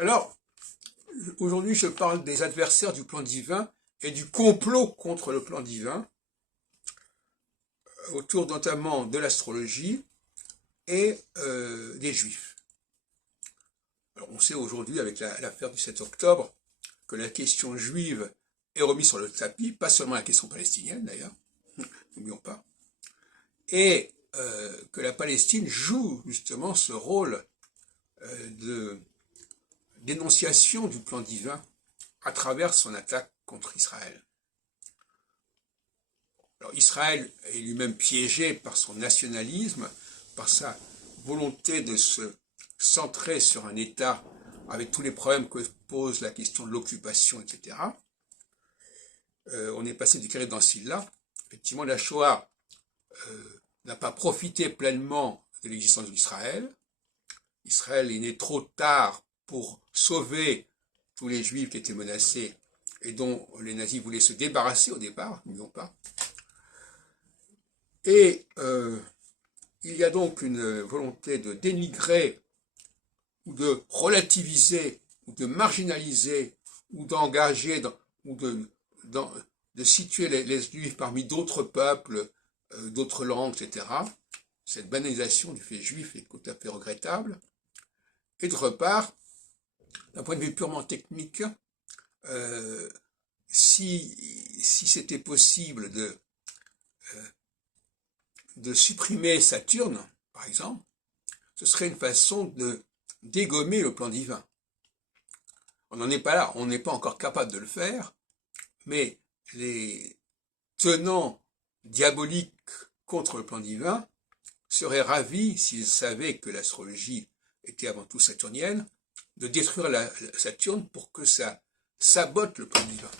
Alors, aujourd'hui, je parle des adversaires du plan divin et du complot contre le plan divin, autour notamment de l'astrologie et des Juifs. Alors, on sait aujourd'hui, avec l'affaire du 7 octobre, que la question juive est remise sur le tapis, pas seulement la question palestinienne d'ailleurs, n'oublions pas, et que la Palestine joue justement ce rôle de dénonciation du plan divin à travers son attaque contre Israël. Alors Israël est lui-même piégé par son nationalisme, par sa volonté de se centrer sur un État avec tous les problèmes que pose la question de l'occupation, etc. On est passé du carré dans Silla. Effectivement, la Shoah n'a pas profité pleinement de l'existence d'Israël. Israël est né trop tard pour sauver tous les Juifs qui étaient menacés et dont les nazis voulaient se débarrasser au départ, n'oublions pas. Et il y a donc une volonté de dénigrer ou de relativiser ou de marginaliser ou d'engager ou de situer les Juifs parmi d'autres peuples, d'autres langues, etc. Cette banalisation du fait juif est tout à fait regrettable. Et d'autre part, d'un point de vue purement technique, si c'était possible de supprimer Saturne, par exemple, ce serait une façon de dégommer le plan divin. On n'en est pas là, on n'est pas encore capable de le faire, mais les tenants diaboliques contre le plan divin seraient ravis, s'ils savaient que l'astrologie était avant tout saturnienne, de détruire Saturne pour que ça sabote le plan divin.